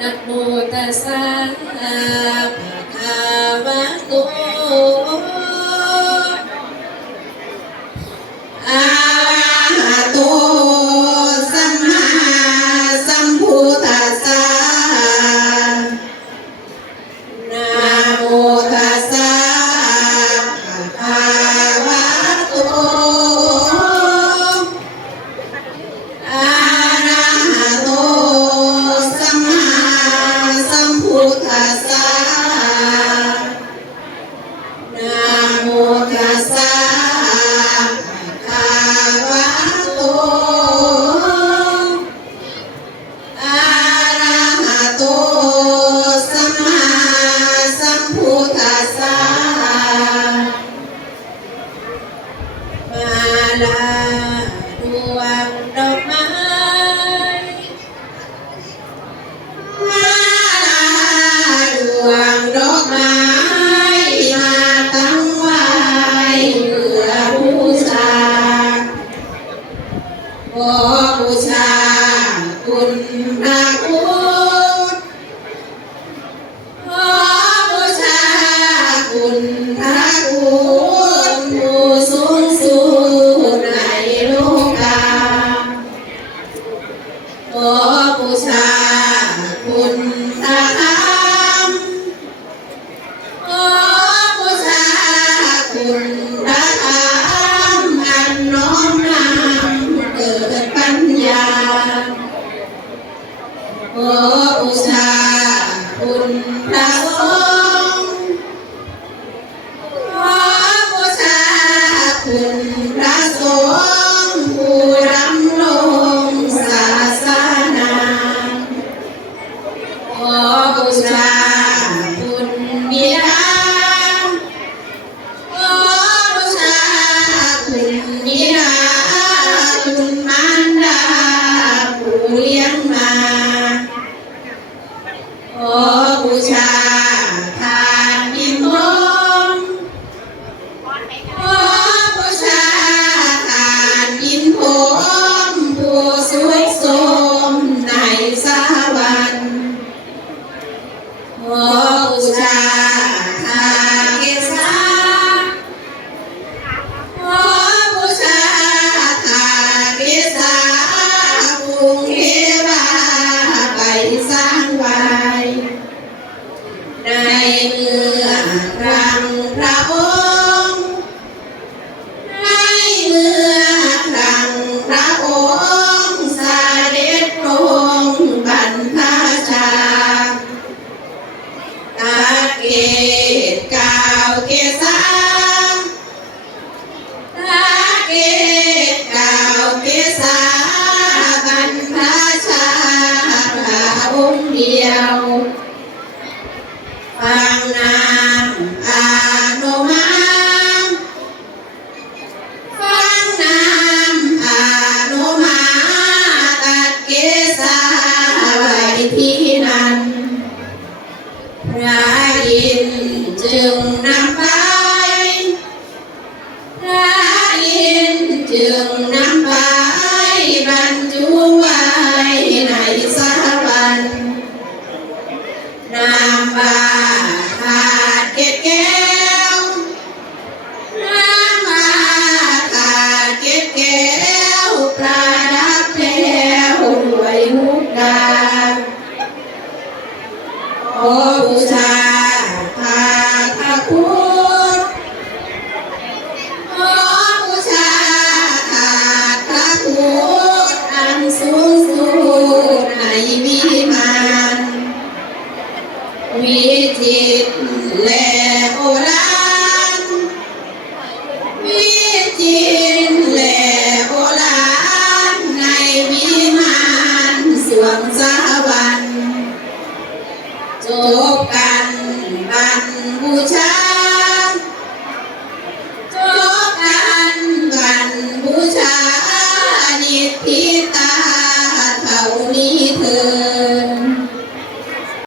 นักโมตัสสะ ลาดวงดอกไม้มาลาดวงดอกไม้มาตั้งไว้เพื่อบูชาขอบูชาคุณพระ ขอบูชา นั้นมา โอบูชาทานกิมนมโอบูชาทานกินพมผู้สุขสมในสวรรค์โอบูชา นำไปพระอินจึงนำไปบรรจุไว้ในสวรรค์นำบาดเกตแก้วนำบาดเกตแก้วประดับแล้วด้วยมุกดาโอ้บูช Então,